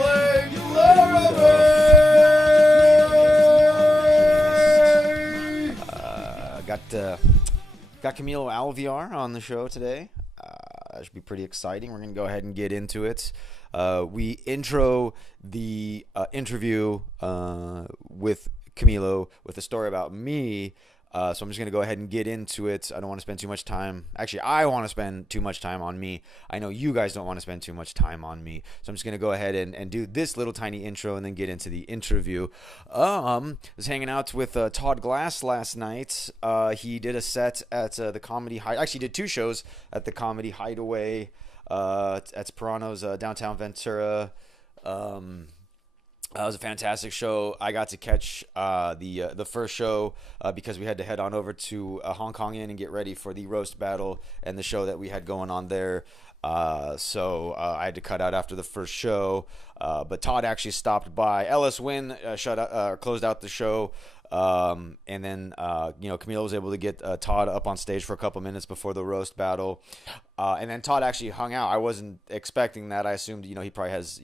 Blane, Laramie! Got Camilo Alviar on the show today. That should be pretty exciting. We're going to go ahead and get into it. We intro the interview with Camilo with a story about me. So I'm just going to go ahead and get into it. I don't want to spend too much time. Actually, I want to spend too much time on me. I know you guys don't want to spend too much time on me. So I'm just going to go ahead and do this little tiny intro and then get into the interview. I was hanging out with Todd Glass last night. He did a set at the Comedy Hideaway. Actually, did two shows at the Comedy Hideaway at Serrano's downtown Ventura. It was a fantastic show. I got to catch the first show because we had to head on over to Hong Kong Inn and get ready for the roast battle and the show that we had going on there. So I had to cut out after the first show. But Todd actually stopped by. Ellis Wynn closed out the show. And then, Camilo was able to get Todd up on stage for a couple minutes before the roast battle. And then Todd actually hung out. I wasn't expecting that. I assumed, he probably has,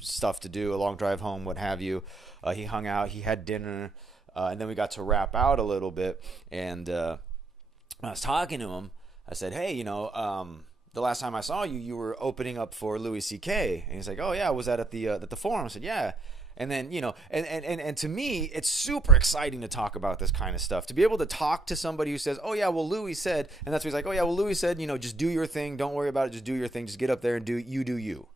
stuff to do, a long drive home, what have you. He hung out, he had dinner, and then we got to wrap out a little bit. And when I was talking to him, I said, hey, the last time I saw you, you were opening up for Louis C.K. And he's like, oh, yeah, was that at the Forum? I said, yeah. And then, and to me, it's super exciting to talk about this kind of stuff. To be able to talk to somebody who says, oh, yeah, well, Louis said, and that's what he's like, oh, yeah, well, Louis said, just do your thing. Don't worry about it. Just do your thing. Just get up there and do you.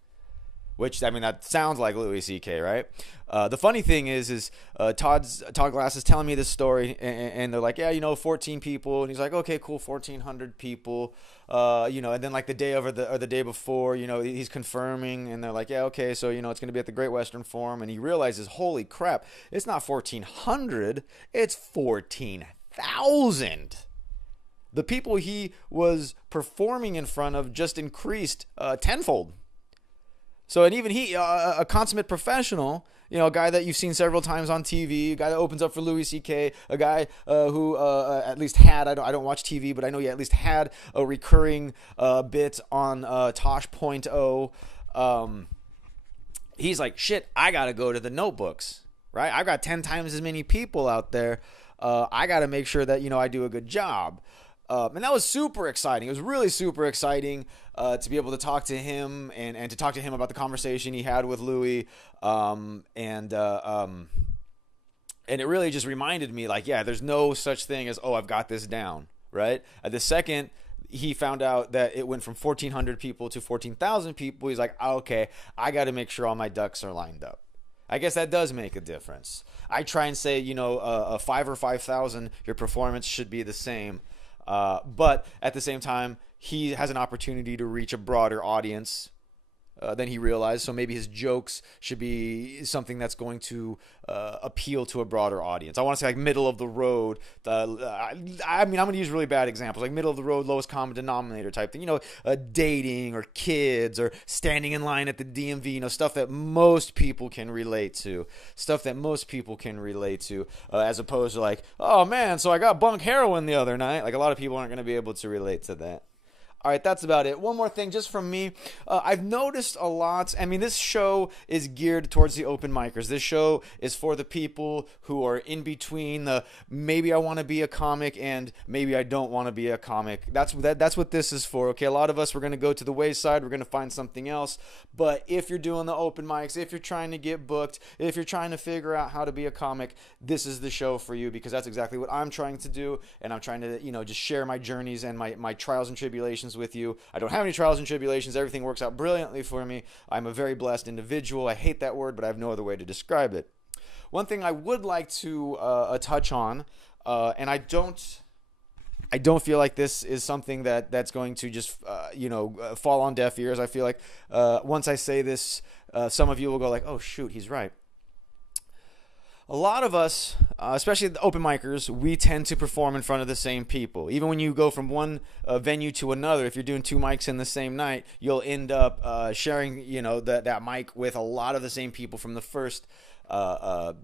Which, that sounds like Louis C.K., right? The funny thing is Todd Glass is telling me this story, and they're like, yeah, 14 people. And he's like, okay, cool, 1,400 people. And then like the day the day before, he's confirming, and they're like, yeah, okay, so, it's going to be at the Great Western Forum. And he realizes, holy crap, it's not 1,400, it's 14,000. The people he was performing in front of just increased tenfold. So, and even he, a consummate professional, a guy that you've seen several times on TV, a guy that opens up for Louis C.K., a guy who at least had, I don't watch TV, but I know he at least had a recurring bit on Tosh.0. He's like, shit, I got to go to the Notebooks, right? I've got 10 times as many people out there. I got to make sure that, I do a good job. And that was super exciting. It was really super exciting to be able to talk to him and to talk to him about the conversation he had with Louis. And it really just reminded me, like, yeah, there's no such thing as, oh, I've got this down, right? The second he found out that it went from 1,400 people to 14,000 people, he's like, oh, okay, I got to make sure all my ducks are lined up. I guess that does make a difference. I try and say, a 5 or 5,000, your performance should be the same. But at the same time, he has an opportunity to reach a broader audience than he realized. So maybe his jokes should be something that's going to appeal to a broader audience. I want to say like middle of the road. I'm going to use really bad examples, like middle of the road, lowest common denominator type thing. Dating or kids or standing in line at the DMV. Stuff that most people can relate to. As opposed to like, oh man, so I got bunk heroin the other night. Like a lot of people aren't going to be able to relate to that. All right, that's about it. One more thing just from me. I've noticed a lot. This show is geared towards the open micers. This show is for the people who are in between the maybe I want to be a comic and maybe I don't want to be a comic. That's what this is for. Okay, a lot of us, we're going to go to the wayside. We're going to find something else. But if you're doing the open mics, if you're trying to get booked, if you're trying to figure out how to be a comic, this is the show for you because that's exactly what I'm trying to do. And I'm trying to, just share my journeys and my trials and tribulations with you. I don't have any trials and tribulations. Everything works out brilliantly for me. I'm a very blessed individual. I hate that word, but I have no other way to describe it. One thing I would like to touch on, and I don't feel like this is something that's going to just fall on deaf ears. I feel like once I say this, some of you will go like, oh shoot, he's right. A lot of us, especially the open micers, we tend to perform in front of the same people. Even when you go from one venue to another, if you're doing two mics in the same night, you'll end up sharing, that mic with a lot of the same people from the first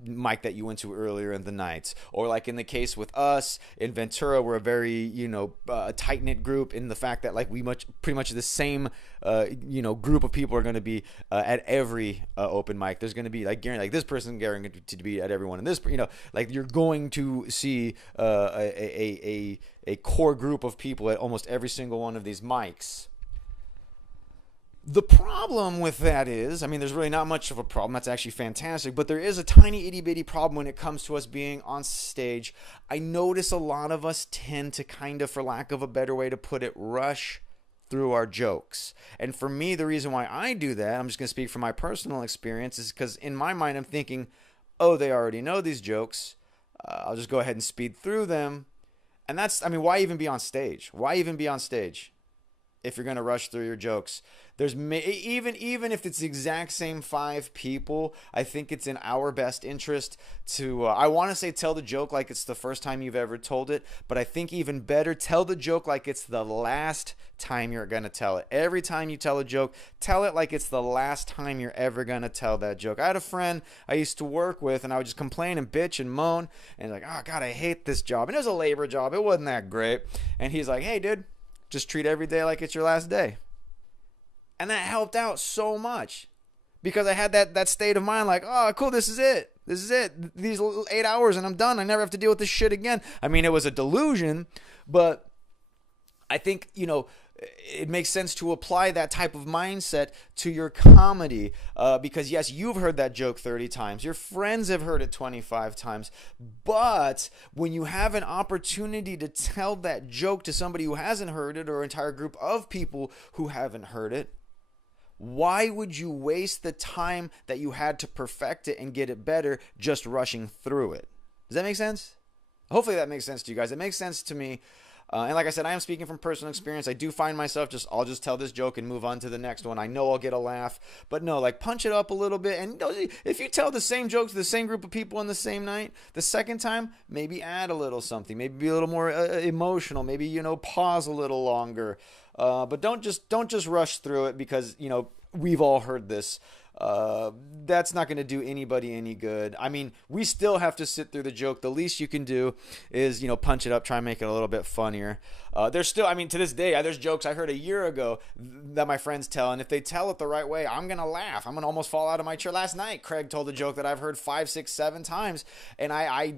mic that you went to earlier in the night. Or like in the case with us in Ventura, we're a very tight-knit group in the fact that like we pretty much the same group of people are going to be at every open mic. There's going to be like this person guaranteed to be at everyone, and this like you're going to see a core group of people at almost every single one of these mics. The problem with that is, there's really not much of a problem. That's actually fantastic. But there is a tiny itty-bitty problem when it comes to us being on stage. I notice a lot of us tend to kind of, for lack of a better way to put it, rush through our jokes. And for me, the reason why I do that, I'm just going to speak from my personal experience, is because in my mind I'm thinking, oh, they already know these jokes. I'll just go ahead and speed through them. And that's, why even be on stage? Why even be on stage if you're going to rush through your jokes? There's even if it's the exact same 5 people, I think it's in our best interest to, I want to say tell the joke like it's the first time you've ever told it, but I think even better, tell the joke like it's the last time you're going to tell it. Every time you tell a joke, tell it like it's the last time you're ever going to tell that joke. I had a friend I used to work with, and I would just complain and bitch and moan, and like, oh God, I hate this job. And it was a labor job. It wasn't that great. And he's like, hey dude, just treat every day like it's your last day. And that helped out so much because I had that state of mind like, oh, cool, this is it. This is it. These 8 hours and I'm done. I never have to deal with this shit again. It was a delusion, but I think, it makes sense to apply that type of mindset to your comedy because, yes, you've heard that joke 30 times. Your friends have heard it 25 times. But when you have an opportunity to tell that joke to somebody who hasn't heard it or an entire group of people who haven't heard it, why would you waste the time that you had to perfect it and get it better just rushing through it? Does that make sense? Hopefully that makes sense to you guys. It makes sense to me. And like I said, I am speaking from personal experience. I do find myself I'll just tell this joke and move on to the next one. I know I'll get a laugh, but no, like punch it up a little bit. And if you tell the same joke to the same group of people on the same night, the second time, maybe add a little something, maybe be a little more emotional, maybe, pause a little longer. But don't just rush through it because, we've all heard this. That's not going to do anybody any good. We still have to sit through the joke. The least you can do is, punch it up, try and make it a little bit funnier. There's still, to this day, there's jokes I heard a year ago that my friends tell, and if they tell it the right way, I'm going to laugh. I'm going to almost fall out of my chair. Last night, Craig told a joke that I've heard 5, 6, 7 times, and I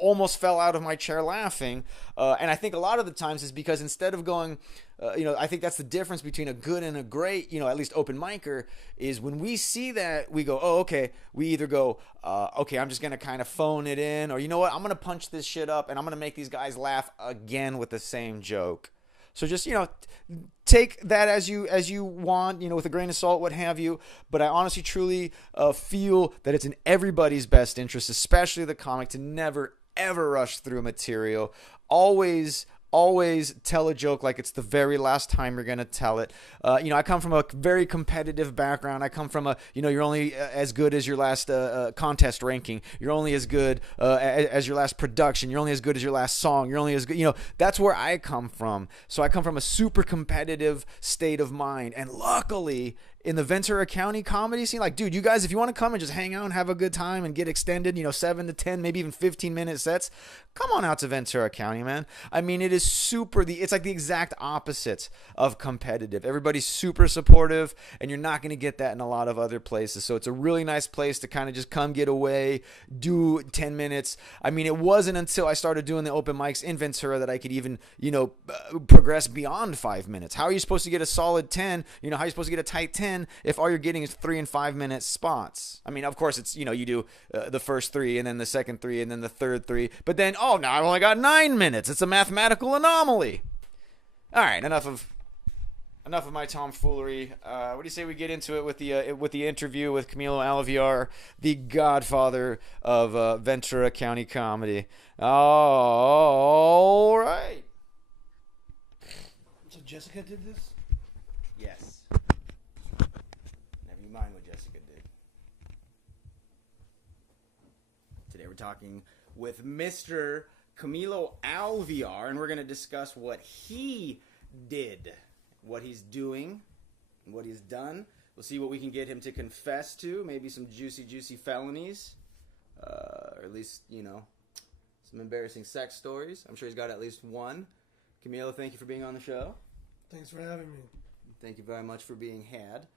almost fell out of my chair laughing. And I think a lot of the times is because instead of going, I think that's the difference between a good and a great, at least open micer, is when we see that, we go, oh, okay. We either go, okay, I'm just going to kind of phone it in, or you know what, I'm going to punch this shit up and I'm going to make these guys laugh again with the same joke. So just, take that as you want, with a grain of salt, what have you. But I honestly, truly feel that it's in everybody's best interest, especially the comic, to never, ever rush through material. Always tell a joke like it's the very last time you're going to tell it. I come from a very competitive background. I come from you're only as good as your last contest ranking. You're only as good as your last production. You're only as good as your last song. You're only as good, that's where I come from. So I come from a super competitive state of mind. And luckily, in the Ventura County comedy scene, like, dude, you guys, if you want to come and just hang out and have a good time and get extended, 7 to 10, maybe even 15-minute sets, come on out to Ventura County, man. It is it's like the exact opposite of competitive. Everybody's super supportive, and you're not going to get that in a lot of other places. So it's a really nice place to kind of just come get away, do 10 minutes. It wasn't until I started doing the open mics in Ventura that I could even, progress beyond 5 minutes. How are you supposed to get a solid 10? How are you supposed to get a tight 10? If all you're getting is 3 and 5 minute spots? Of course it's, you do the first 3 and then the second 3 and then the third 3, but then, oh, now I've only got 9 minutes. It's a mathematical anomaly. All right, enough of my tomfoolery. What do you say we get into it with the interview with Camilo Aliviar, the godfather of Ventura County comedy? All right. So Jessica did this? Yes. Never you mind what Jessica did. Today we're talking with Mr. Camilo Alvear, and we're going to discuss what he did, what he's doing, what he's done. We'll see what we can get him to confess to, maybe some juicy felonies, or at least, some embarrassing sex stories. I'm sure he's got at least one. Camilo, thank you for being on the show. Thanks for having me. Thank you very much for being had.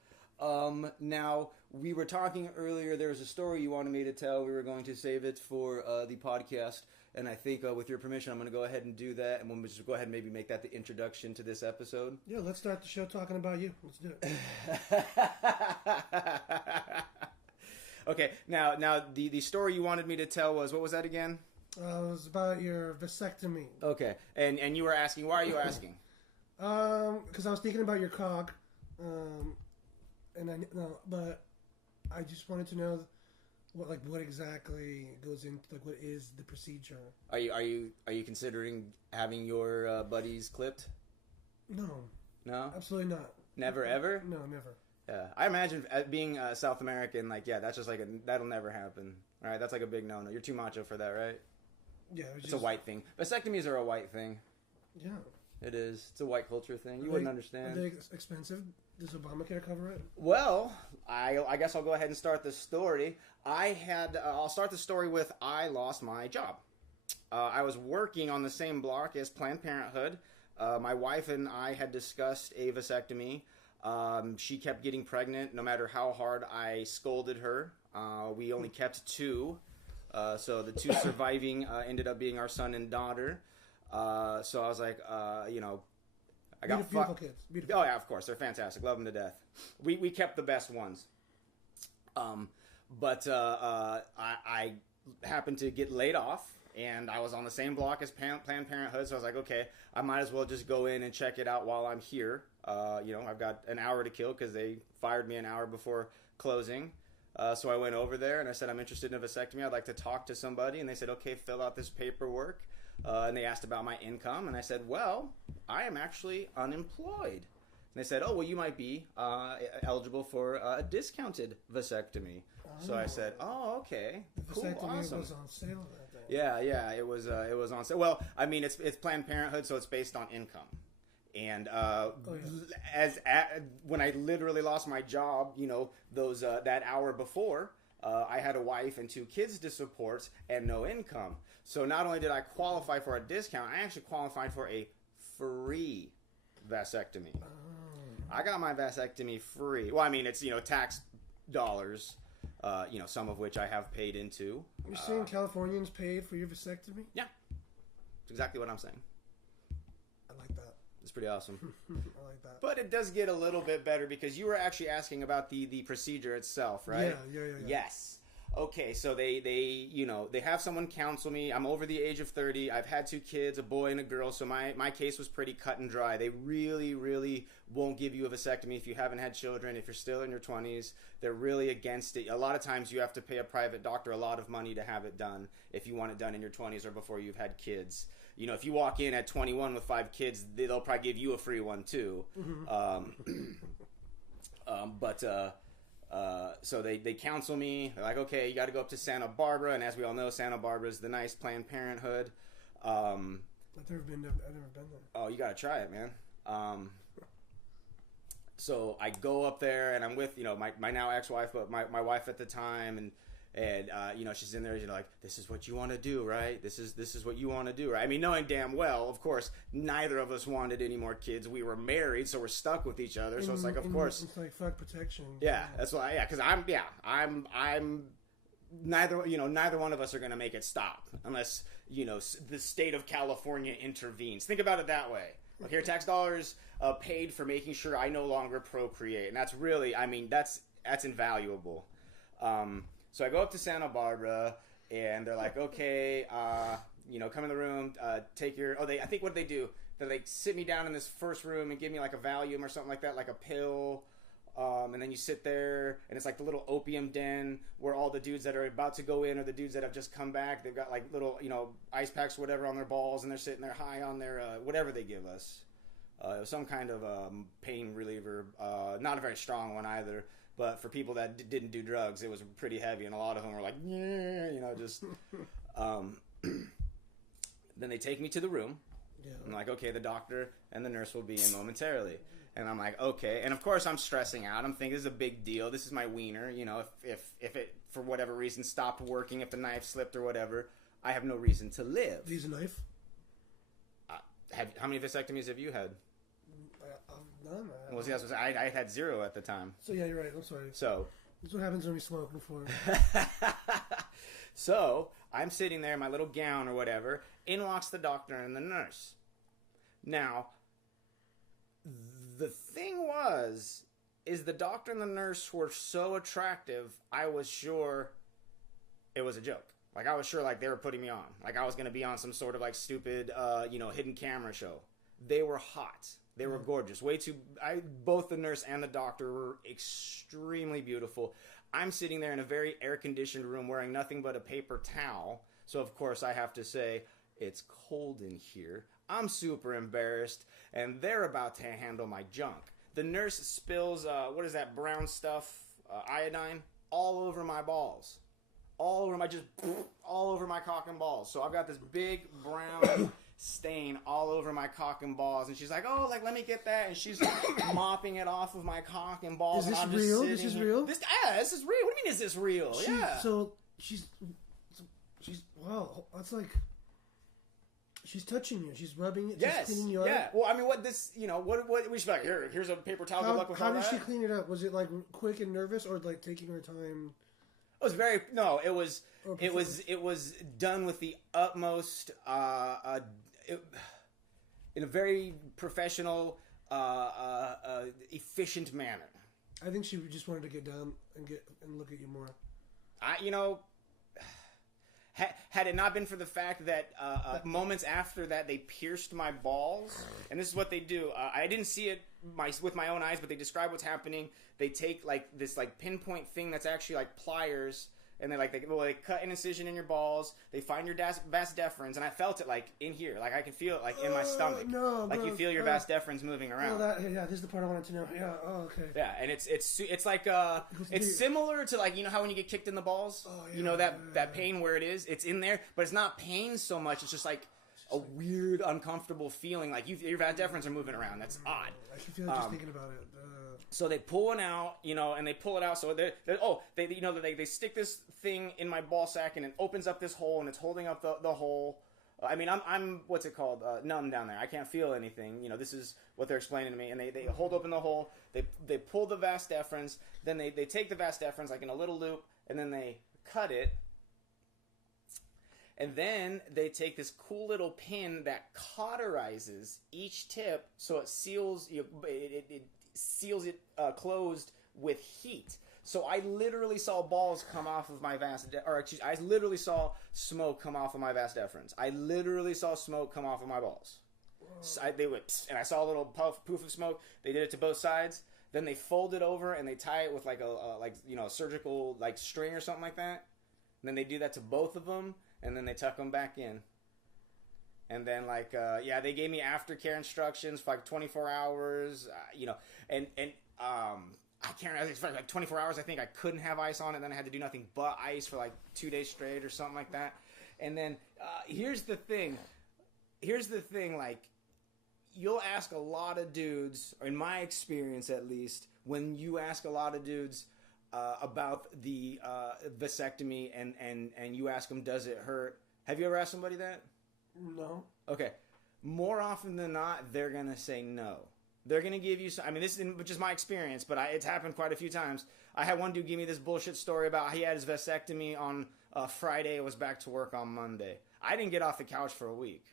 Now, we were talking earlier, there was a story you wanted me to tell. We were going to save it for the podcast, and I think with your permission, I'm going to go ahead and do that, and we'll just go ahead and maybe make that the introduction to this episode. Yeah, let's start the show talking about you. Let's do it. Okay, now the story you wanted me to tell was, what was that again? It was about your vasectomy. Okay, and you were asking, why are you asking? Because I was thinking about your cock, but I just wanted to know what exactly goes into, what is the procedure? Are you considering having your buddies clipped? No, absolutely not. Never ever? No, never. Yeah, I imagine being South American, that's just that'll never happen. All right, that's like a big no-no. You're too macho for that, right? Yeah, it's a white thing. Vasectomies are a white thing. Yeah. It is. It's a white culture thing. You wouldn't understand. Are they expensive? Does Obamacare cover it? Well, I guess I'll go ahead and start the story. I'll start the story with I lost my job. I was working on the same block as Planned Parenthood. My wife and I had discussed a vasectomy. She kept getting pregnant no matter how hard I scolded her. We only kept 2. So the 2 surviving ended up being our son and daughter. So I was like, I got beautiful kids. Beautiful. Oh yeah, of course, they're fantastic. Love them to death. We kept the best ones. But I happened to get laid off, and I was on the same block as Planned Parenthood. So I was like, okay, I might as well just go in and check it out while I'm here. I've got an hour to kill because they fired me an hour before closing. So I went over there and I said, I'm interested in a vasectomy. I'd like to talk to somebody. And they said, okay, fill out this paperwork. And they asked about my income. And I said, well, I am actually unemployed. And they said, oh, well, you might be eligible for a discounted vasectomy. Oh. So I said, oh, okay. The vasectomy awesome. Was on sale that day. Yeah, it was on sale. Well, I mean, it's Planned Parenthood, so it's based on income. And when I literally lost my job, that hour before, I had a wife and 2 kids to support and no income. So not only did I qualify for a discount, I actually qualified for a free vasectomy. Oh. I got my vasectomy free. Well, I mean, it's tax dollars, some of which I have paid into. You're saying Californians paid for your vasectomy? Yeah, that's exactly what I'm saying. I like that. It's pretty awesome. I like that. But it does get a little bit better because you were actually asking about the procedure itself, right? Yeah. Yes. Okay, so they have someone counsel me. I'm over the age of 30. I've had 2 kids, a boy and a girl, so my case was pretty cut and dry. They really, really won't give you a vasectomy if you haven't had children, if you're still in your 20s. They're really against it. A lot of times you have to pay a private doctor a lot of money to have it done if you want it done in your 20s or before you've had kids. If you walk in at 21 with 5 kids, they'll probably give you a free one too. Mm-hmm. So they counsel me. They're like, okay, you got to go up to Santa Barbara, and as we all know, Santa Barbara is the nice Planned Parenthood. I've never been there. Oh, you got to try it, man. So I go up there, and I'm with my now ex-wife, but my wife at the time, and she's in there, like, this is what you want to do, right? This is what you want to do, right? I mean, knowing damn well, of course, neither of us wanted any more kids. We were married, so we're stuck with each other. So it's like, of course, it's like fuck protection. Yeah, that's why. Yeah, because I'm neither one of us are going to make it stop unless the state of California intervenes. Think about it that way. Like, here, tax dollars paid for making sure I no longer procreate, and that's really, that's invaluable. So I go up to Santa Barbara, and they're like, okay, come in the room, take your... I think what they do, they sit me down in this first room and give me like a Valium or something like that, like a pill, and then you sit there, and it's like the little opium den where all the dudes that are about to go in are the dudes that have just come back. They've got like little, ice packs or whatever on their balls, and they're sitting there high on their, whatever they give us. It was some kind of pain reliever, not a very strong one either. But for people that didn't do drugs, it was pretty heavy, and a lot of them were like, yeah, just. Then they take me to the room. Yeah. I'm like, okay, the doctor and the nurse will be in momentarily. And I'm like, okay. And of course I'm stressing out. I'm thinking this is a big deal. This is my wiener. You know, if it, for whatever reason, stopped working, if the knife slipped or whatever, I have no reason to live. Use a knife? How many vasectomies have you had? None. Well, see, I had 0 at the time. So, yeah, you're right. I'm sorry. So... That's what happens when we smoke before. So, I'm sitting there in my little gown or whatever. In walks the doctor and the nurse. Now, the thing is the doctor and the nurse were so attractive, I was sure it was a joke. Like, I was sure, like, they were putting me on. Like, I was going to be on some sort of, like, stupid, hidden camera show. They were hot. They were gorgeous. Both the nurse and the doctor were extremely beautiful. I'm sitting there in a very air-conditioned room wearing nothing but a paper towel. So, of course, I have to say, it's cold in here. I'm super embarrassed, and they're about to handle my junk. The nurse spills, what is that brown stuff, iodine, all over my balls. All over my cock and balls. So I've got this big brown stain all over my cock and balls, and she's like, "Oh, like let me get that," and she's mopping it off of my cock and balls. Is this and I'm real? Just This is here. real? This is real. What do you mean? Is this real? Yeah. So she's wow. That's like she's touching you. She's rubbing it. Yes. She's cleaning you up. Yeah. Well, I mean, what we should be like. Here's a paper towel. Good luck with all How did that. she clean it up? Was it like quick and nervous, or like taking her time? It was It was done with the utmost, in a very professional, efficient manner. I think she just wanted to get down and look at you more. Had it not been for the fact that moments after that they pierced my balls, and this is what they do. I didn't see it with my own eyes, but they describe what's happening. They take like this like pinpoint thing that's actually like pliers. And they cut an incision in your balls. They find your vas deferens, and I felt it like in here, like I can feel it like in my stomach, like you feel your vas deferens moving around. This is the part I wanted to know. Yeah, okay. Yeah, and it's like it's similar to like how when you get kicked in the balls, that pain where it's in there, but it's not pain so much. It's just like a weird, uncomfortable feeing, like your vas deferens are moving around. That's odd. I should feel like just thinking about it. So they pull it out, and they pull it out. So they stick this thing in my ball sack, and it opens up this hole, and it's holding up the hole. I mean, I'm what's it called? Numb down there. I can't feel anything. This is what they're explaining to me. And they hold open the hole. They pull the vas deferens. Then they take the vas deferens like in a little loop, and then they cut it. And then they take this cool little pin that cauterizes each tip, so it seals it closed with heat. So I literally saw balls come off of my I literally saw smoke come off of my vas deferens. I literally saw smoke come off of my balls. So and I saw a little poof of smoke. They did it to both sides. Then they fold it over and they tie it with like a surgical like string or something like that. And then they do that to both of them, and then they tuck them back in. And then, they gave me aftercare instructions for, 24 hours, I can't remember, it's like 24 hours, I think I couldn't have ice on it, and then I had to do nothing but ice for, 2 days straight or something like that. And then, here's the thing, you'll ask a lot of dudes, or in my experience at least, when you ask a lot of dudes about the vasectomy, and you ask them, does it hurt? Have you ever asked somebody that? No. Okay. More often than not, they're going to say no. They're going to give you some... I mean, this is just my experience, but it's happened quite a few times. I had one dude give me this bullshit story about he had his vasectomy on Friday and was back to work on Monday. I didn't get off the couch for a week.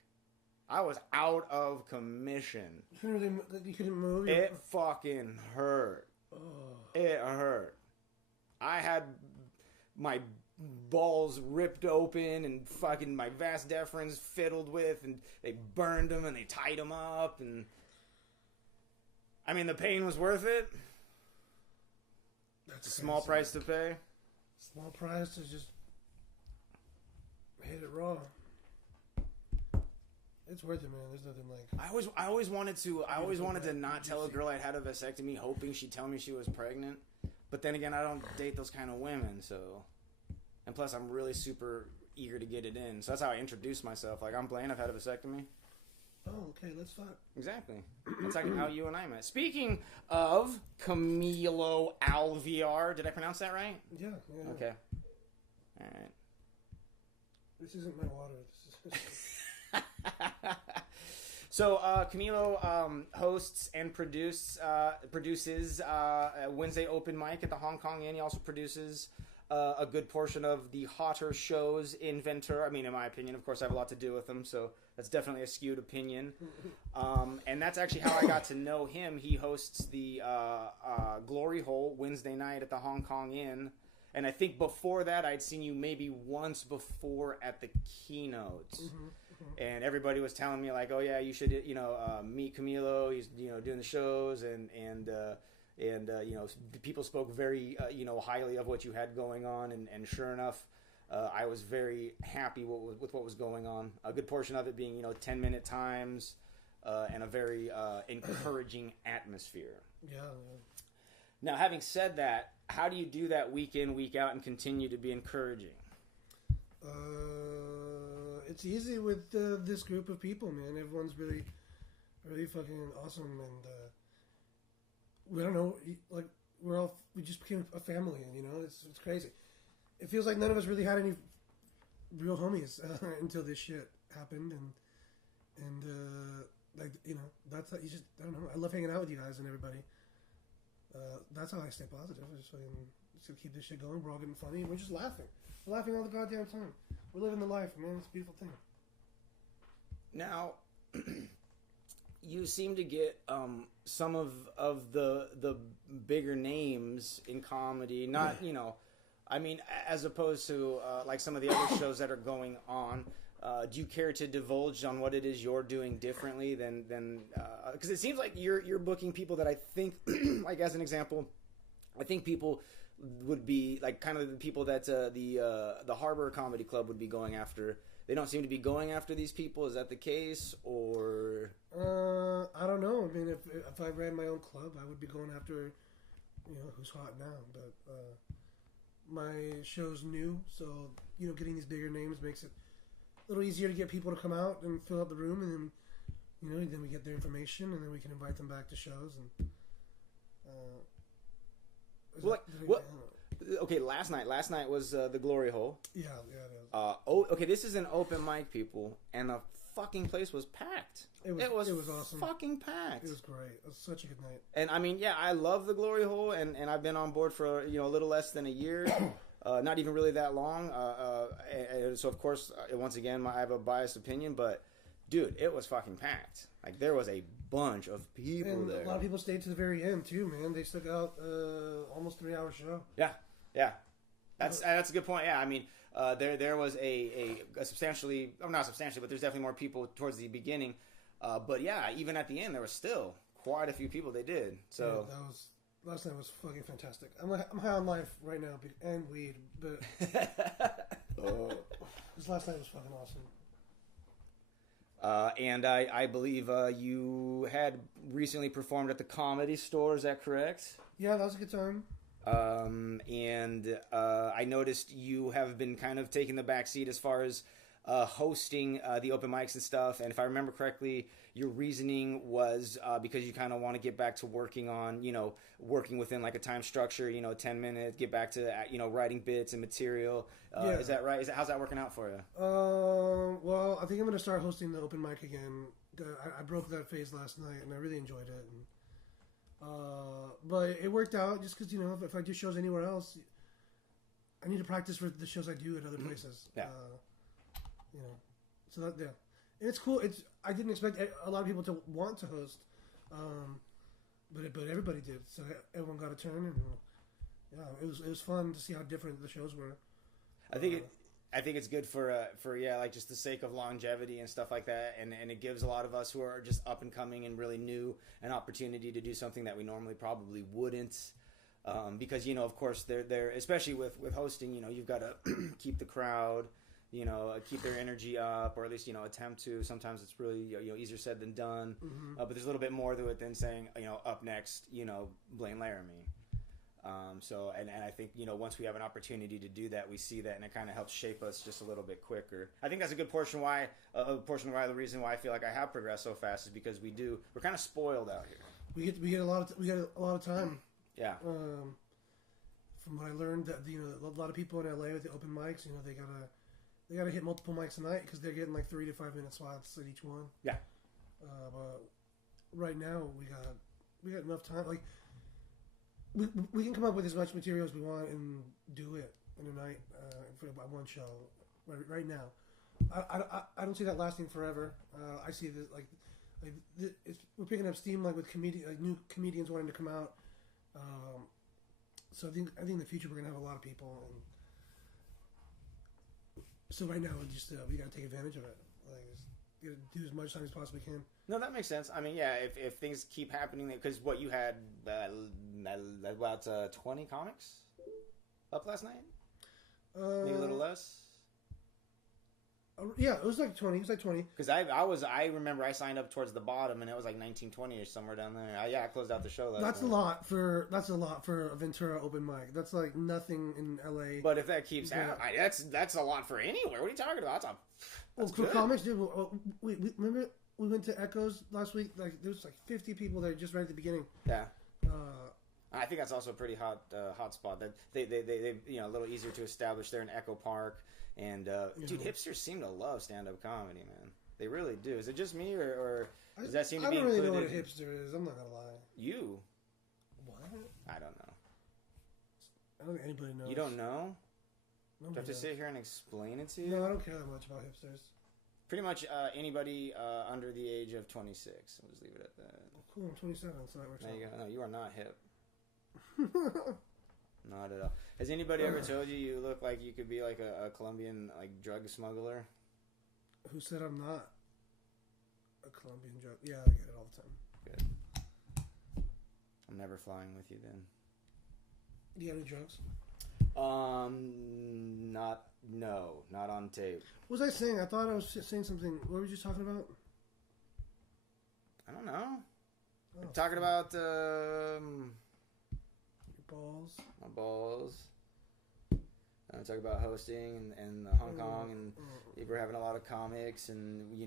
I was out of commission. You couldn't move? It fucking hurt. Oh. It hurt. I had my balls ripped open and fucking my vas deferens fiddled with, and they burned them and they tied them up, and I mean the pain was worth it. That's a small price to pay. Small price to just hit it raw. It's worth it, man. There's nothing like. I always wanted to not tell a girl I'd had a vasectomy, hoping she'd tell me she was pregnant. But then again, I don't date those kind of women, so. And plus, I'm really super eager to get it in. So that's how I introduced myself. Like, I'm Blane. I've had a vasectomy. Oh, okay. Let's fuck. Exactly. That's like how you and I met. Speaking of Camilo Alvear, did I pronounce that right? Yeah. Okay. All right. This isn't my water. This is... So Camilo hosts and produces a Wednesday open mic at the Hong Kong Inn. He also produces a good portion of the hotter shows in Ventura. I mean, in my opinion, of course, I have a lot to do with them, so that's definitely a skewed opinion. And that's actually how I got to know him. He hosts the Glory Hole Wednesday night at the Hong Kong Inn. And I think before that, I'd seen you maybe once before at the keynote. And everybody was telling me, like, oh, yeah, you should, meet Camilo. He's, doing the shows. And people spoke very, highly of what you had going on. And sure enough, I was very happy with what was going on. A good portion of it being, 10-minute times and a very encouraging atmosphere. Yeah. Now, having said that, how do you do that week in, week out and continue to be encouraging? It's easy with this group of people, man. Everyone's really, really fucking awesome, and we don't know, like we just became a family, it's crazy. It feels like none of us really had any real homies until this shit happened, and that's how you just, I don't know. I love hanging out with you guys and everybody. That's how I stay positive. I just gonna keep this shit going. We're all getting funny, and we're just laughing. We're laughing all the goddamn time. We're living the life, man. It's a beautiful thing. Now, you seem to get some of the bigger names in comedy. Not, I mean, as opposed to like some of the other shows that are going on. Do you care to divulge on what it is you're doing differently than because it seems like you're booking people that I think, like as an example, I think people would be like kind of the people that the Harbor Comedy Club would be going after. They don't seem to be going after these people. Is that the case, or? I don't know. I mean, if I ran my own club, I would be going after, who's hot now. But my show's new, so getting these bigger names makes it a little easier to get people to come out and fill up the room, and then then we get their information, and then we can invite them back to shows. And okay, last night was the Glory Hole. Yeah, it is. Okay, this is an open mic, people, and the fucking place was packed. It was awesome. Fucking packed. It was great. It was such a good night. And I mean, yeah, I love the Glory Hole, and I've been on board for a little less than a year. Not even really that long. So of course, once again, I have a biased opinion, but dude, it was fucking packed. Like, there was a bunch of people there. A lot of people stayed to the very end too, man. They stuck out almost 3-hour show. Yeah. That's a good point. Yeah, I mean, there was a substantially, not substantially, but there's definitely more people towards the beginning. But yeah, even at the end, there was still quite a few people. They did. So yeah, last night was fucking fantastic. I'm high on life right now and weed, but this last night was fucking awesome. And I believe you had recently performed at the Comedy Store. Is that correct? Yeah, that was a good time. And I noticed you have been kind of taking the back seat as far as hosting the open mics and stuff. And if I remember correctly, your reasoning was because you kind of want to get back to working on, working within like a time structure, 10 minutes, get back to, writing bits and material. Yeah. Is that right? How's that working out for you? Well, I think I'm going to start hosting the open mic again. I broke that phase last night and I really enjoyed it. And, but it worked out just because, if I do shows anywhere else, I need to practice for the shows I do at other places. Yeah. So that, yeah. And it's cool. I didn't expect a lot of people to want to host, but everybody did. So everyone got a turn, and yeah, it was fun to see how different the shows were. I think it's good for like just the sake of longevity and stuff like that, and it gives a lot of us who are just up and coming and really new an opportunity to do something that we normally probably wouldn't, because of course they're especially with hosting, you've got to keep the crowd, keep their energy up, or at least attempt to. Sometimes it's really easier said than done, Mm-hmm. But there's a little bit more to it than saying up next Blane Laramie. And I think, once we have an opportunity to do that, we see that, and it kind of helps shape us just a little bit quicker. I think that's a good portion why the reason why I feel like I have progressed so fast is because we're kind of spoiled out here. We get a lot of time. Yeah. From what I learned, that a lot of people in LA with the open mics, they gotta hit multiple mics a night because they're getting like 3 to 5 minute slots at each one. Yeah. But right now we got enough time. Like we can come up with as much material as we want and do it in a night for one show. Right now, I don't see that lasting forever. I see this we're picking up steam like with new comedians wanting to come out. So I think in the future we're gonna have a lot of people, and so right now we gotta take advantage of it. Like, you gotta do as much time as possibly can. No, that makes sense. I mean, yeah, if things keep happening, because what you had about 20 comics up last night, maybe a little less. Yeah, it was like 20. It was like 20. Because I remember I signed up towards the bottom, and it was like 1920 or somewhere down there. I closed out the show. That's a lot for a Ventura open mic. That's like nothing in LA. But if that keeps happening, that's a lot for anywhere. What are you talking about? That's for comics, dude. We remember we went to Echoes last week. Like there was like 50 people there just right at the beginning. Yeah. I think that's also a pretty hot spot. That they a little easier to establish there in Echo Park. And dude, hipsters seem to love stand-up comedy, man. They really do. Is it just me, or does that seem to be included? I don't really know what a hipster is. I'm not gonna lie. You? What? I don't know. I don't think anybody knows. You don't know? Nobody Do I have to knows. sit here and explain it to you? No, I don't care that much about hipsters. Pretty much anybody under the age of 26. I'll just leave it at that. Cool, I'm 27, so that works out. There you go. No, you are not hip. Not at all. Has anybody ever told you look like you could be like a Colombian drug smuggler? Who said I'm not a Colombian drug? Yeah, I get it all the time. Good. I'm never flying with you then. Do you have any drugs? Not on tape. What was I saying? I thought I was saying something. What were you talking about? I don't know. Oh, Talking about balls. my balls. Talk about hosting and Hong Kong, and we're having a lot of comics, and we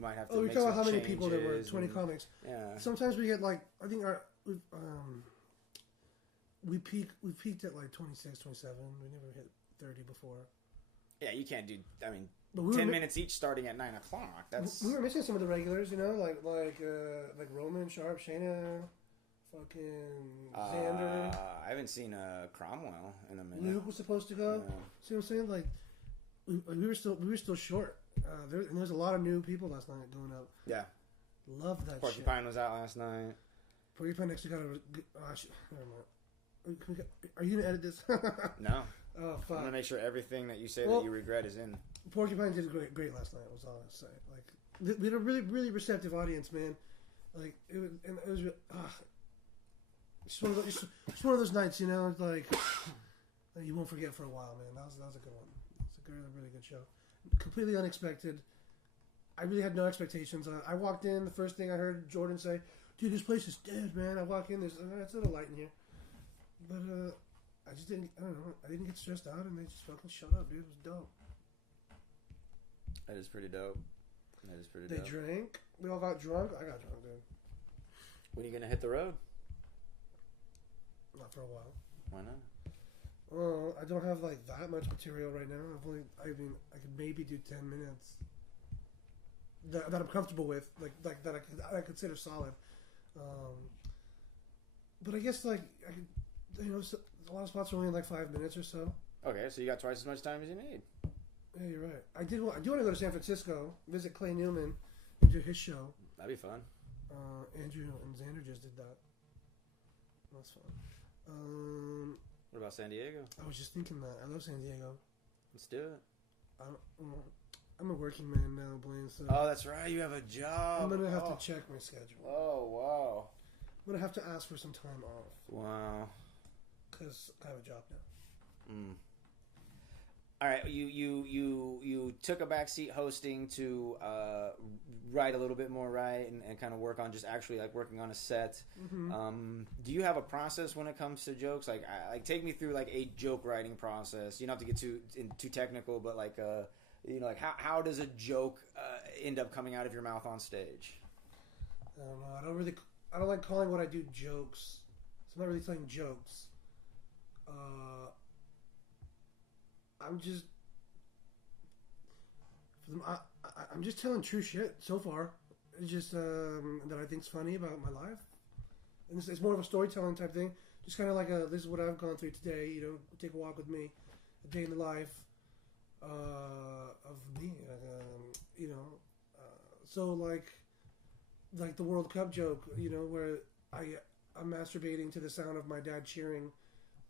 might have to. Oh, you're make talking some about how many changes people there were? 20 comics. Yeah. Sometimes we get we peaked at like 26, 27. We never hit 30 before. Yeah, you can't do. I mean, but 10 minutes each starting at 9 o'clock. That's. We were missing some of the regulars, like Roman, Sharp, Shayna, fucking Xander. I haven't seen Cromwell in a minute. Luke was supposed to go. Yeah. See what I'm saying? Like we were still short. And there's a lot of new people last night going up. Yeah. Love that. Porcupine was out last night. Porcupine actually got a. Never mind. Are you gonna edit this? No. Oh fuck! I'm gonna make sure everything that you say that you regret is in. Porcupine did great last night. Was all I was saying. Like we had a really really receptive audience, man. Like it was. It's one of those nights, like you won't forget for a while, man. That was a good one. It's a really good show. Completely unexpected. I really had no expectations. I walked in. The first thing I heard Jordan say, "Dude, this place is dead, man." I walk in. There's a little light in here, but I just didn't. I don't know. I didn't get stressed out, and they just fucking shut up, dude. It was dope. That is pretty dope. They drank. We all got drunk. I got drunk, dude. When are you gonna hit the road? Not for a while. Why not? Well, I don't have that much material right now. I could maybe do 10 minutes that I'm comfortable with, that I consider solid. But I guess I could, a lot of spots are only in 5 minutes or so. Okay, so you got twice as much time as you need. Yeah, you're right. I do want to go to San Francisco, visit Clay Newman, and do his show. That'd be fun. Andrew and Xander just did that. That's fun. What about San Diego? I was just thinking that. I love San Diego. Let's do it. I'm a working man now, Blane. So oh, that's right. You have a job. I'm gonna have to check my schedule. Oh, wow. I'm gonna have to ask for some time off. Wow. Because I have a job now. All right, you took a backseat hosting to write a little bit more, right, and kind of work on just actually like working on a set. Mm-hmm. Do you have a process when it comes to jokes? Like take me through like a joke writing process. You don't have to get too technical, but like like how does a joke end up coming out of your mouth on stage? I don't know. I don't like calling what I do jokes. So I'm not really telling jokes. I'm just telling true shit so far. It's just that I think's funny about my life, and it's more of a storytelling type thing. Just kind of like this is what I've gone through today. Take a walk with me, a day in the life of me. So like the World Cup joke, where I'm masturbating to the sound of my dad cheering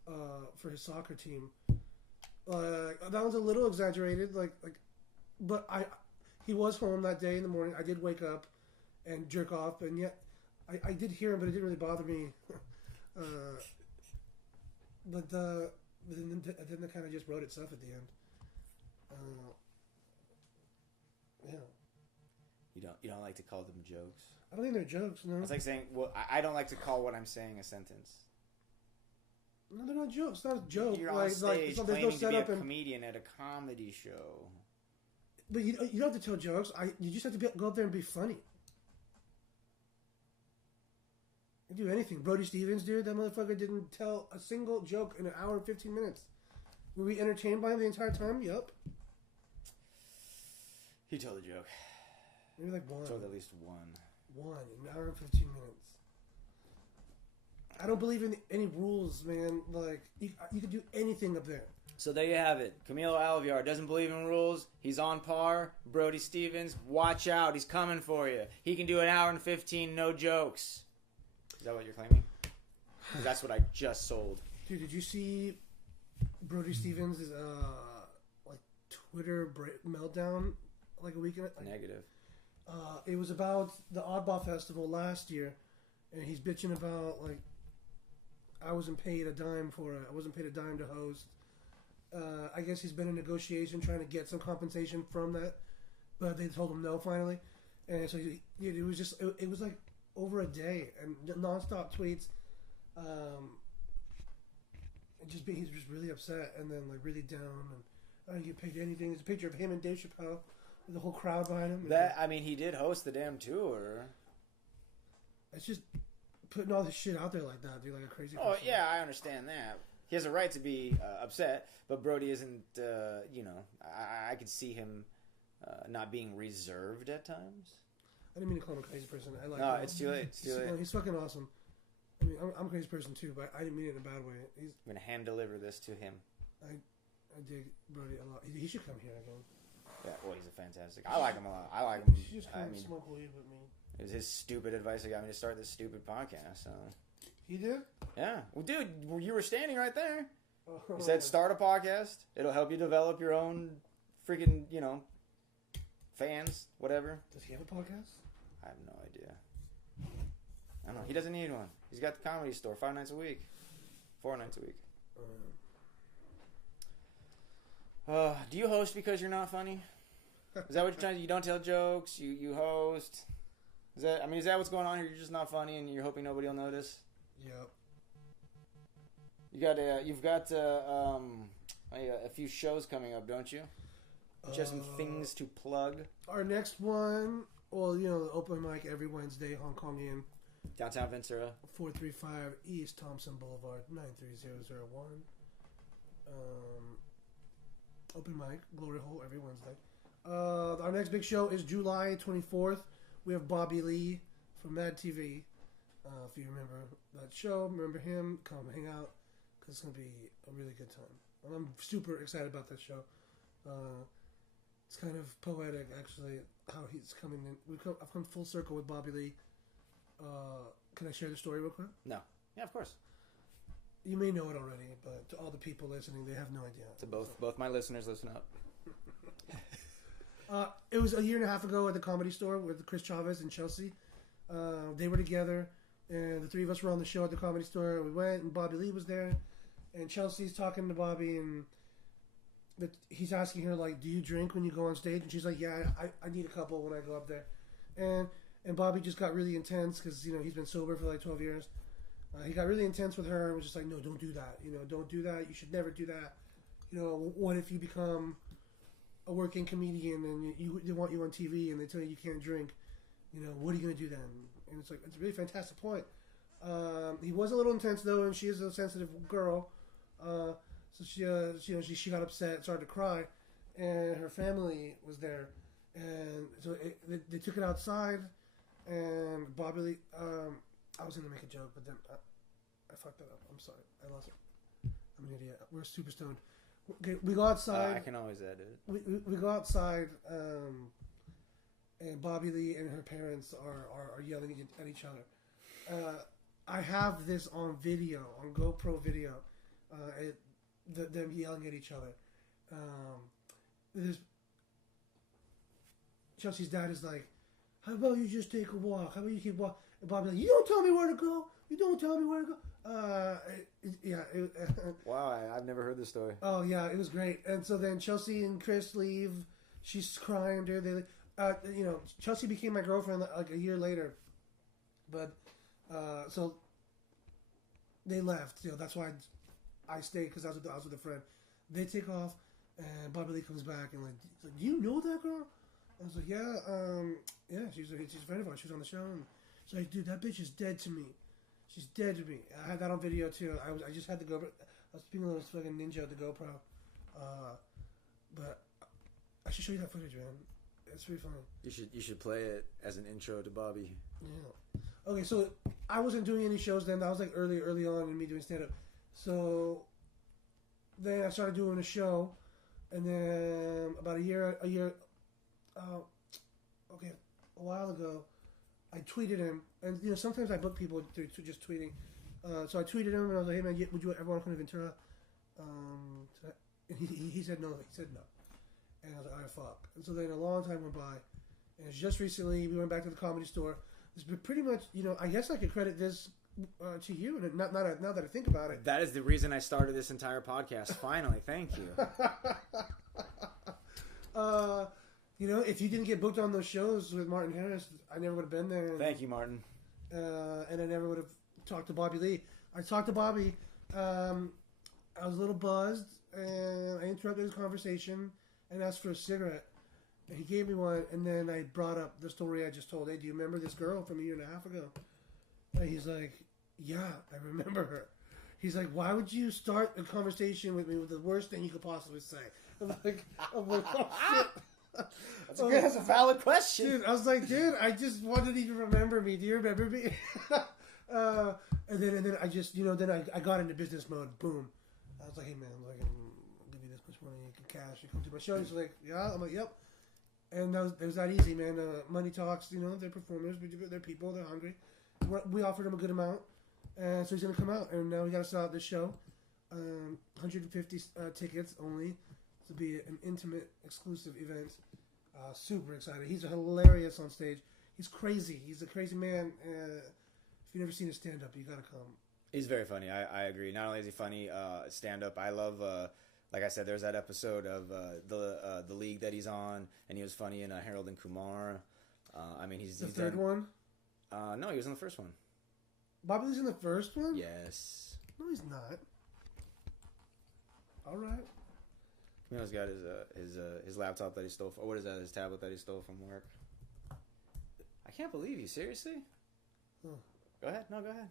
for his soccer team. That was a little exaggerated, but he was home that day in the morning. I did wake up and jerk off, and yet I did hear him, but it didn't really bother me. But then it kind of just wrote itself at the end. Yeah. You don't like to call them jokes? I don't think they're jokes. No. It's like saying, well, I don't like to call what I'm saying a sentence. No, they're not jokes. It's not a joke. You're on stage there's claiming no to be a setup comedian at a comedy show. But you don't have to tell jokes. You just have to go up there and be funny. You do anything. Brody Stevens, dude, that motherfucker didn't tell a single joke in an hour and 15 minutes. Were we entertained by him the entire time? Yup. He told a joke. Maybe like one. Told at least one. One, an hour and 15 minutes. I don't believe in any rules, man. Like, you can do anything up there. So there you have it. Camilo Alviar doesn't believe in rules. He's on par. Brody Stevens, watch out. He's coming for you. He can do an hour and 15, no jokes. Is that what you're claiming? Because that's what I just sold. Dude, did you see Brody Stevens' Twitter meltdown like a week ago? Negative. It was about the Oddball Festival last year, and he's bitching about I wasn't paid a dime for it. I wasn't paid a dime to host. I guess he's been in negotiation trying to get some compensation from that, but they told him no finally. And so it was like over a day and nonstop tweets. He's just really upset and then really down and I don't get paid anything. There's a picture of him and Dave Chappelle with the whole crowd behind him. He did host the damn tour. It's just putting all this shit out there like that, dude, like a crazy person. Oh, yeah, I understand that. He has a right to be upset, but Brody isn't, I could see him not being reserved at times. I didn't mean to call him a crazy person. No, it's too late. It's too late. He's fucking awesome. I mean, I'm a crazy person too, but I didn't mean it in a bad way. I'm going to hand deliver this to him. I dig Brody a lot. He should come here again. Yeah, well, he's a fantastic. I like him a lot. I like him. He should just come and smoke weed with me. It was his stupid advice that got me to start this stupid podcast. So. He did? Yeah. Well, dude, you were standing right there. Oh, he said, start a podcast. It'll help you develop your own freaking, fans, whatever. Does he have a podcast? I have no idea. I don't know. He doesn't need one. He's got the Comedy Store 5 nights a week. 4 nights a week. Do you host because you're not funny? Is that what you're trying to do? You don't tell jokes? You host? Is that what's going on here? You're just not funny and you're hoping nobody will notice? Yep. You've got a few shows coming up, don't you? You have some things to plug. Our next one, the open mic every Wednesday, Hong Kong Inn. Downtown Ventura. 435 East Thompson Boulevard, 93001. Open mic, Glory Hole every Wednesday. Our next big show is July 24th. We have Bobby Lee from Mad TV. If you remember that show, remember him, come hang out, because it's going to be a really good time. I'm super excited about that show. It's kind of poetic, actually, how he's coming in. I've come full circle with Bobby Lee. Can I share the story real quick? No. Yeah, of course. You may know it already, but to all the people listening, they have no idea. To both my listeners, listen up. It was a year and a half ago at the Comedy Store with Chris Chavez and Chelsea. They were together, and the three of us were on the show at the Comedy Store. We went, and Bobby Lee was there, and Chelsea's talking to Bobby, and but he's asking her like, "Do you drink when you go on stage?" And she's like, "Yeah, I need a couple when I go up there." And Bobby just got really intense because he's been sober for like 12 years. He got really intense with her and was just like, "No, don't do that. Don't do that. You should never do that. What if you become a working comedian and they want you on TV and they tell you can't drink? What are you gonna do then?" And it's a really fantastic point. He was a little intense though, and she is a sensitive girl. So she got upset, started to cry, and her family was there, and so they took it outside, and Bobby Lee. I was gonna make a joke, but then I fucked that up. I'm sorry, I lost it. I'm an idiot. We're super stoned. Okay, we go outside. I can always edit. We go outside, and Bobby Lee and her parents are yelling at each other. I have this on video, on GoPro video. Them yelling at each other. Chelsea's dad is like, "How about you just take a walk? How about you keep walking?" And Bobby's like, "You don't tell me where to go. You don't tell me where to go." Wow, I've never heard this story. Oh yeah, it was great. And so then Chelsea and Chris leave. She's crying, dude. Chelsea became my girlfriend like a year later. But so they left. That's why I stayed, because I was with a friend. They take off, and Bobby Lee comes back and like, "Do you know that girl?" I was like, "Yeah, she's a friend of ours. She was on the show." And she's like, "Dude, that bitch is dead to me. She's dead to me." I had that on video too. I just had the GoPro. I was being a little fucking ninja with the GoPro. But I should show you that footage, man. It's pretty funny. You should play it as an intro to Bobby. Yeah. Okay, so I wasn't doing any shows then. That was like early on in me doing stand up. So then I started doing a show, and then about a while ago, I tweeted him, and sometimes I book people through just tweeting. So I tweeted him, and I was like, "Hey man, would you ever want to come to Ventura?" And he said no. He said no, and I was like, "Alright, fuck." And so then a long time went by, and just recently we went back to the Comedy Store. It's been pretty much, I guess I could credit this to you, and now that I think about it. That is the reason I started this entire podcast. Finally, thank you. If you didn't get booked on those shows with Martin Harris, I never would have been there. Thank you, Martin. And I never would have talked to Bobby Lee. I talked to Bobby. I was a little buzzed, and I interrupted his conversation and asked for a cigarette. And he gave me one, and then I brought up the story I just told. "Hey, do you remember this girl from a year and a half ago?" And he's like, "Yeah, I remember her." He's like, "Why would you start a conversation with me with the worst thing you could possibly say?" I'm like, "Oh shit." That's a valid question. Dude, I was like, "Dude, I just wanted you to remember me. Do you remember me?" And then I just, then I got into business mode. Boom. I was like, "Hey man, I'll give you this much money, you can cash, you come to my show." He's like, "Yeah." I'm like, "Yep." And it was that easy, man. Money talks. They're performers. They're people. They're hungry. We offered him a good amount, and so he's gonna come out. And now we got to sell out this show. 150 tickets only. To be an intimate, exclusive event. Super excited. He's hilarious on stage. He's crazy. He's a crazy man. If you've never seen his stand-up, you gotta come. He's very funny. I agree. Not only is he funny, stand-up. I love. Like I said, there's that episode of the league that he's on, and he was funny in Harold and Kumar. He's the third one. No, he was in the first one. Bobby Lee's in the first one? Yes. No, he's not. All right. Camille's got his laptop that he stole. What is that? His tablet that he stole from work. I can't believe you. Seriously? Huh. Go ahead. No, go ahead.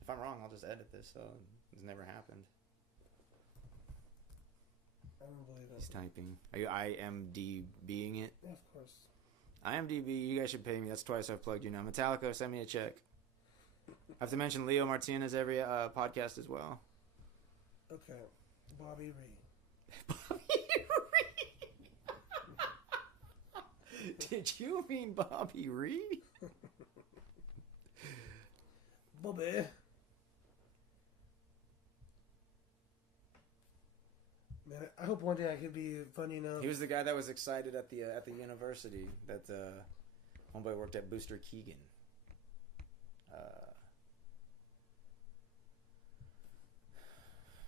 If I'm wrong, I'll just edit this. So it's never happened. I don't believe that. He's typing. Are you IMDBing it? Yeah, of course. IMDb, you guys should pay me. That's twice I've plugged you now. Metallica, send me a check. I have to mention Leo Martinez every podcast as well. Okay. Bobby Ree. Bobby Ree? Did you mean Bobby Ree? Bobby. Man, I hope one day I could be funny enough. He was the guy that was excited at the university that homeboy worked at Booster Keegan.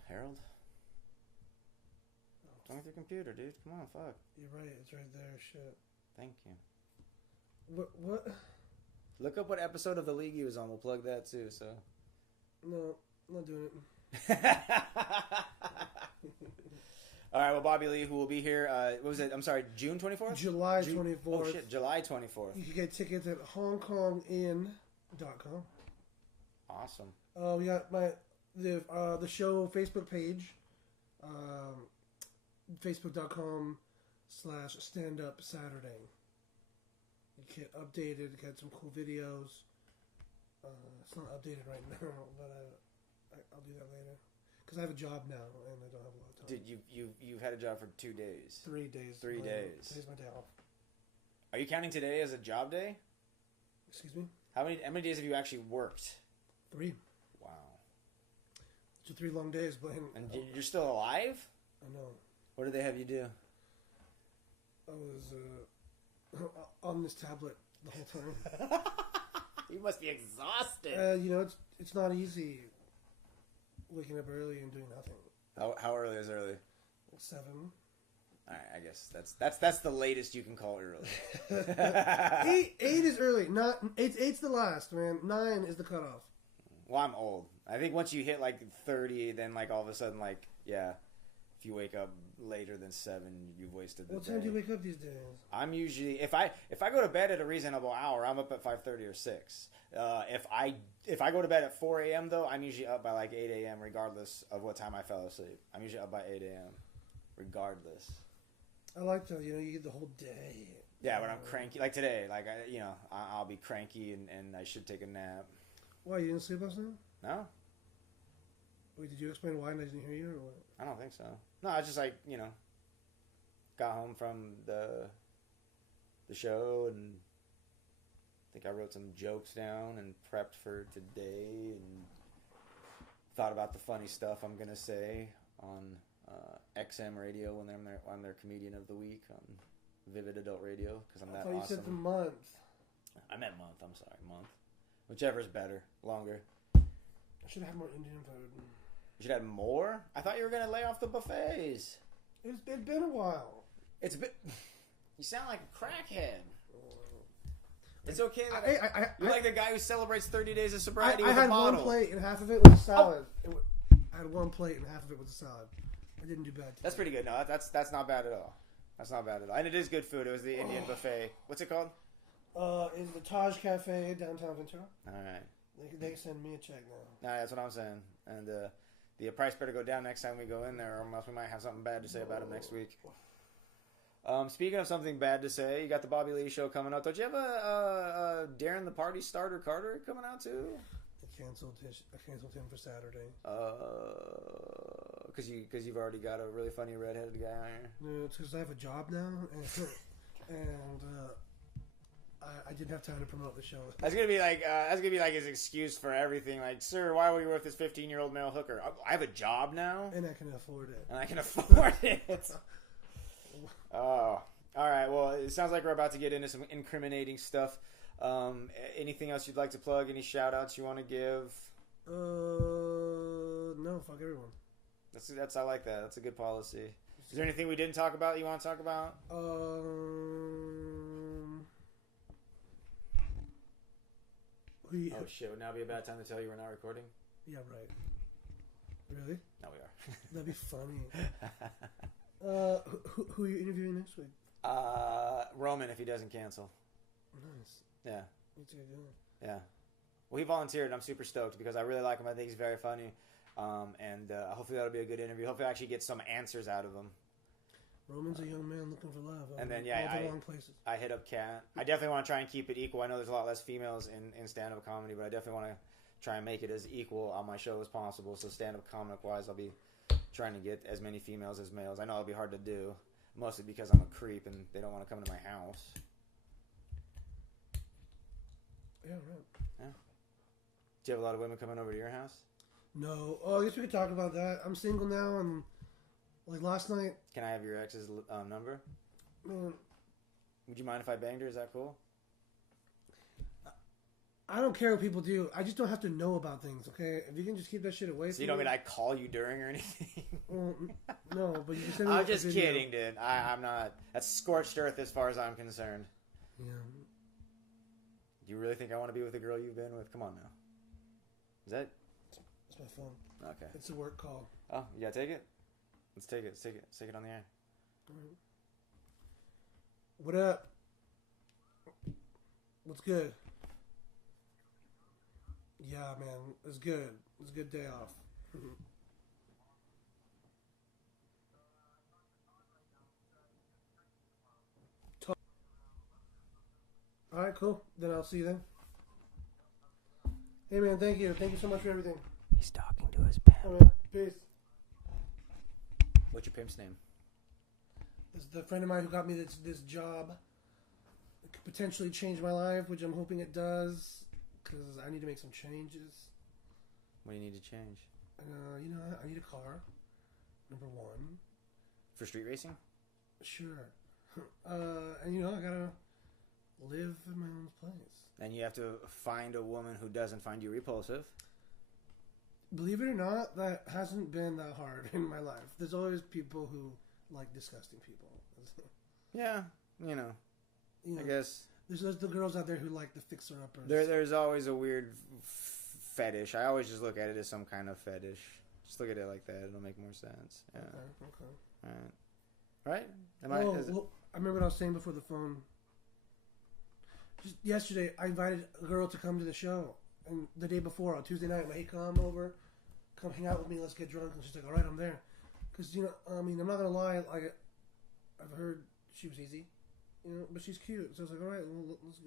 Harold? Don't with your computer, dude. Come on, fuck. You're right. It's right there. Shit. Thank you. What? Look up what episode of The League he was on. We'll plug that too. So. No, I'm not doing it. All right. Well, Bobby Lee, who will be here. What was it? I'm sorry. June 24th. July 24th. Oh shit. July 24th. You can get tickets at HongKongIn.com. Awesome. We got the show Facebook page. Facebook.com/StandUpSaturday. You get updated, get some cool videos. It's not updated right now, but I'll do that later. Because I have a job now, and I don't have a lot of time. Dude, you've had a job for 2 days. 3 days. 3 days. Today's my day off. Are you counting today as a job day? Excuse me? How many days have you actually worked? 3. Wow. It's 3 long days, Blane. And you're still alive? I know. What did they have you do? I was on this tablet the whole time. You must be exhausted. It's not easy waking up early and doing nothing. How early is early? 7. All right, I guess that's the latest you can call early. 8 is early. Not 8's the last, man. 9 is the cutoff. Well, I'm old. I think once you hit like 30, then like all of a sudden, like, yeah, if you wake up later than 7, you've wasted the day. What time do you wake up these days? I'm usually if I go to bed at a reasonable hour, I'm up at 5:30 or 6. If I go to bed at 4 a.m. though, I'm usually up by like 8 a.m. regardless of what time I fell asleep. I'm usually up by 8 a.m. regardless. I like to, you get the whole day. Yeah, when I'm cranky, like today, like I'll be cranky and I should take a nap. Why, you didn't sleep last night? No. Wait, did you explain why and I didn't hear you, or what? I don't think so. No, I just like, got home from the show and I think I wrote some jokes down and prepped for today and thought about the funny stuff I'm going to say on XM radio when I'm their comedian of the week on Vivid Adult Radio because I'm that awesome. I thought you said the month. I meant month. I'm sorry, month. Whichever's better, longer. I should have had more Indian food. You should have more? I thought you were going to lay off the buffets. It's been a while. It's been... You sound like a crackhead. It's okay that you're like the guy who celebrates 30 days of sobriety with a bottle. I had one plate and half of it was a salad. Oh. I had one plate and half of it was a salad. I didn't do bad today. That's pretty good. No, that's not bad at all. That's not bad at all. And it is good food. It was the Indian buffet. What's it called? It's the Taj Cafe, downtown Ventura. All right. They can send me a check now. Nah, that's what I'm saying. And the price better go down next time we go in there, or else we might have something bad to say about him next week. Speaking of something bad to say, you got the Bobby Lee show coming up. Don't you have a Darren the Party Starter Carter coming out too? I canceled him for Saturday. Because you've already got a really funny redheaded guy on here. No, it's because I have a job now, and I didn't have time to promote the show. That's gonna be like his excuse for everything. Like, sir, why were you with this 15-year-old male hooker? I have a job now, and I can afford it. Oh, all right. Well, it sounds like we're about to get into some incriminating stuff. Anything else you'd like to plug? Any shout-outs you want to give? No, fuck everyone. That's I like that. That's a good policy. Is there anything we didn't talk about you want to talk about? Oh shit! Would now be a bad time to tell you we're not recording? Yeah, right. Really? No, we are. That'd be funny. Who are you interviewing next week? Roman, if he doesn't cancel. Nice. Yeah. What's he doing? Yeah. Well, he volunteered, and I'm super stoked because I really like him. I think he's very funny, and hopefully that'll be a good interview. Hopefully, I actually get some answers out of him. Roman's a young man looking for love. And then wrong places. I hit up Kat. I definitely want to try and keep it equal. I know there's a lot less females in stand-up comedy, but I definitely want to try and make it as equal on my show as possible. So stand-up comic-wise, I'll be trying to get as many females as males. I know it'll be hard to do, mostly because I'm a creep and they don't want to come to my house. Yeah, right. Yeah. Do you have a lot of women coming over to your house? No. Oh, I guess we could talk about that. I'm single now, and like last night. Can I have your ex's number? Man. Would you mind if I banged her? Is that cool? I don't care what people do. I just don't have to know about things, okay? If you can just keep that shit away So from you don't me. mean I call you during or anything? Well, no, but you can send me I'm a just video. kidding, dude. I'm not. That's scorched earth as far as I'm concerned. Yeah. Do you really think I want to be with a girl you've been with? Come on now. Is that... It's my phone. Okay. It's a work call. Oh, you gotta take it? Let's take it. Let's take it on the air. What up? What's good? Yeah, man. It's good. It's a good day off. All right, cool. Then I'll see you then. Hey, man. Thank you. Thank you so much for everything. He's talking to his All pimp. right. Peace. What's your pimp's name? This is the friend of mine who got me this job. It could potentially change my life, which I'm hoping it does, because I need to make some changes. What do you need to change? You know, I need a car. Number one. For street racing? Sure. And you know, I gotta live in my own place. And you have to find a woman who doesn't find you repulsive. Believe it or not, that hasn't been that hard in my life. There's always people who like disgusting people. Yeah, you know, I guess. There's the girls out there who like the fixer-uppers. There's always a weird fetish. I always just look at it as some kind of fetish. Just look at it like that. It'll make more sense. Yeah. Okay. All right. Right? I remember what I was saying before the phone. Just yesterday, I invited a girl to come to the show. And the day before, on Tuesday night, I'm like, hey, come over. Come hang out with me. Let's get drunk. And she's like, all right, I'm there. Because, you know, I mean, I'm not going to lie. Like, I've heard she was easy. You know, but she's cute. So I was like, all right, let's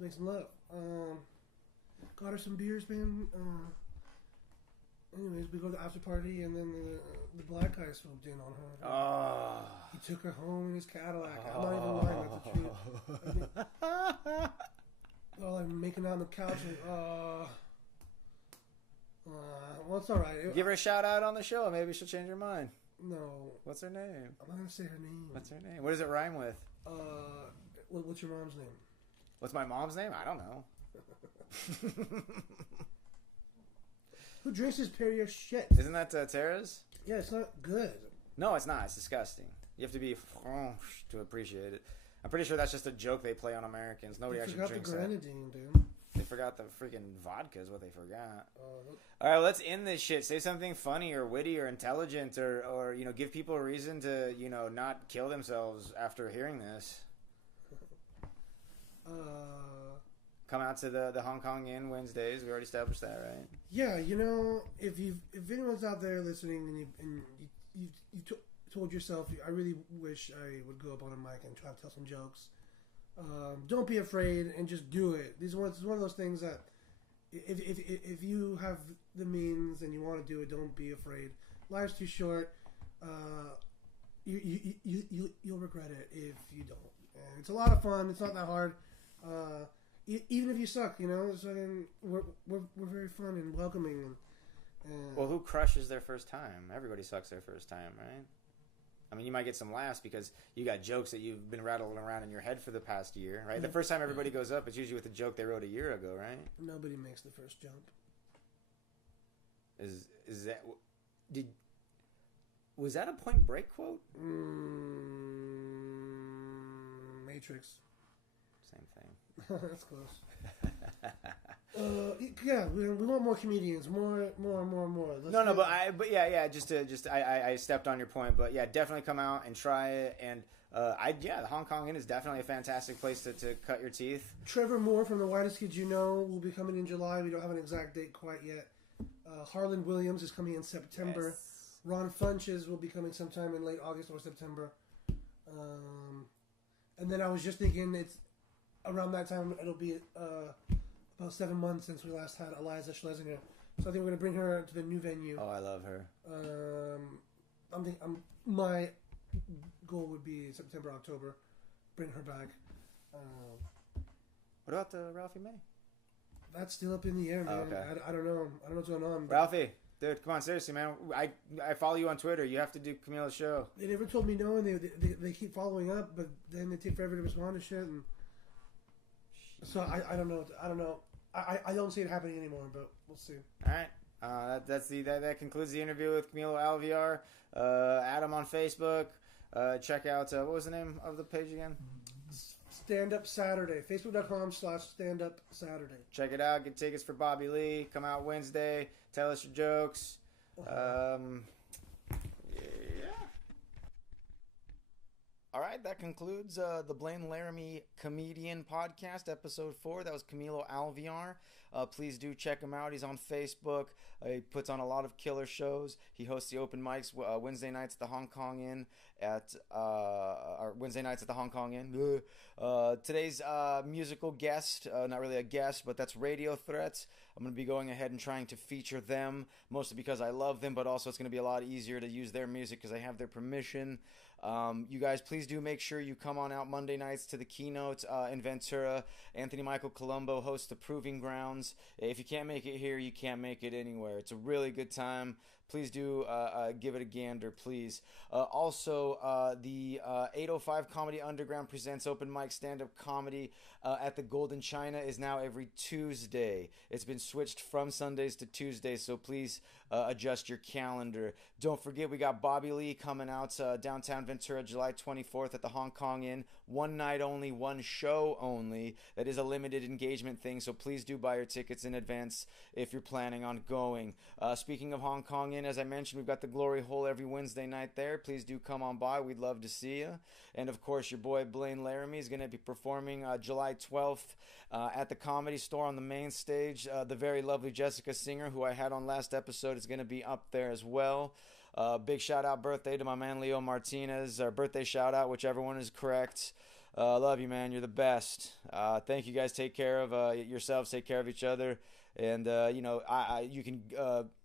make some love. Got her some beers, man. Anyways, we go to the after party, and then the black guy swooped in on her. Oh. He took her home in his Cadillac. I'm not even lying. That's the truth. They're like making out on the couch. Like, well, it's all right. Give her a shout out on the show. Maybe she'll change her mind. No. What's her name? I'm not gonna say her name. What's her name? What does it rhyme with? What's your mom's name? What's my mom's name? I don't know. Who drinks this Perrier shit? Isn't that Tara's? Yeah, it's not good. No, it's not. It's disgusting. You have to be French to appreciate it. I'm pretty sure that's just a joke they play on Americans. Nobody actually drinks that. Forgot the grenadine, dude. They forgot the freaking vodka is what they forgot. All right, let's end this shit. Say something funny or witty or intelligent or you know, give people a reason to, you know, not kill themselves after hearing this. Come out to the Hong Kong Inn Wednesdays. We already established that, right? Yeah, you know, if anyone's out there listening and you told yourself, I really wish I would go up on a mic and try to tell some jokes. Don't be afraid and just do it. It's one of those things that if you have the means and you want to do it, don't be afraid. Life's too short. You'll regret it if you don't. And it's a lot of fun. It's not that hard. Even if you suck, you know, it's we're very fun and welcoming. And well, who crushes their first time? Everybody sucks their first time, right? I mean, you might get some laughs because you got jokes that you've been rattling around in your head for the past year, right? The first time everybody goes up, it's usually with a joke they wrote a year ago, right? Nobody makes the first jump. Is that was that a Point Break quote? Matrix. Same thing. That's close. Yeah, we want more comedians, more. I stepped on your point, but yeah, definitely come out and try it. And the Hong Kong Inn is definitely a fantastic place to cut your teeth. Trevor Moore from The Whitest Kids You Know will be coming in July. We don't have an exact date quite yet. Harlan Williams is coming in September. Yes. Ron Funches will be coming sometime in late August or September. And then I was just thinking it's around that time it'll be about 7 months since we last had Eliza Schlesinger. So I think we're going to bring her to the new venue. Oh, I love her. My goal would be September, October. Bring her back. What about Ralphie May? That's still up in the air, man. Okay. I don't know. I don't know what's going on. Ralphie, dude, come on, seriously, man. I follow you on Twitter. You have to do Camila's show. They never told me no, and they keep following up, but then they take forever to respond to shit. And So I don't know. I don't know. I don't see it happening anymore, but we'll see. All right. That concludes the interview with Camilo Alviar. Add him on Facebook. Check out what was the name of the page again? Stand Up Saturday. Facebook.com/Stand Up Saturday. Check it out. Get tickets for Bobby Lee. Come out Wednesday. Tell us your jokes. Yeah. All right, that concludes the Blane Laramie Comedian Podcast, Episode 4. That was Camilo Alviar. Please do check him out. He's on Facebook. He puts on a lot of killer shows. He hosts the open mics Wednesday nights at the Hong Kong Inn Today's musical guest, not really a guest, but that's Radio Threats. I'm going to be going ahead and trying to feature them, mostly because I love them, but also it's going to be a lot easier to use their music because I have their permission. You guys, please do make sure you come on out Monday nights to the keynote in Ventura. Anthony Michael Colombo hosts the Proving Grounds. If you can't make it here, you can't make it anywhere. It's a really good time. Please do give it a gander, please. Also, the 805 Comedy Underground presents open mic stand-up comedy at the Golden China is now every Tuesday. It's been switched from Sundays to Tuesdays, so please adjust your calendar. Don't forget, we got Bobby Lee coming out downtown Ventura July 24th at the Hong Kong Inn. One night only, one show only. That is a limited engagement thing, so please do buy your tickets in advance if you're planning on going. Speaking of Hong Kong Inn, as I mentioned, we've got the Glory Hole every Wednesday night there. Please do come on by. We'd love to see you. And, of course, your boy Blane Laramie is going to be performing July 12th at the Comedy Store on the main stage. The very lovely Jessica Singer, who I had on last episode, is going to be up there as well. Big shout-out birthday to my man Leo Martinez. Our birthday shout-out, whichever one is correct. Love you, man. You're the best. Thank you, guys. Take care of yourselves. Take care of each other. And, you can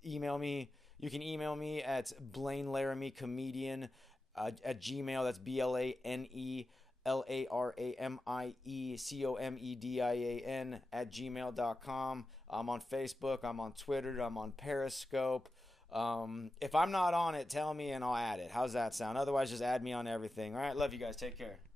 email me. You can email me at BlaneLaramieComedian at Gmail. That's BlaneLaramieComedian at gmail.com. I'm on Facebook. I'm on Twitter. I'm on Periscope. If I'm not on it, tell me and I'll add it. How's that sound? Otherwise, just add me on everything. All right. Love you guys. Take care.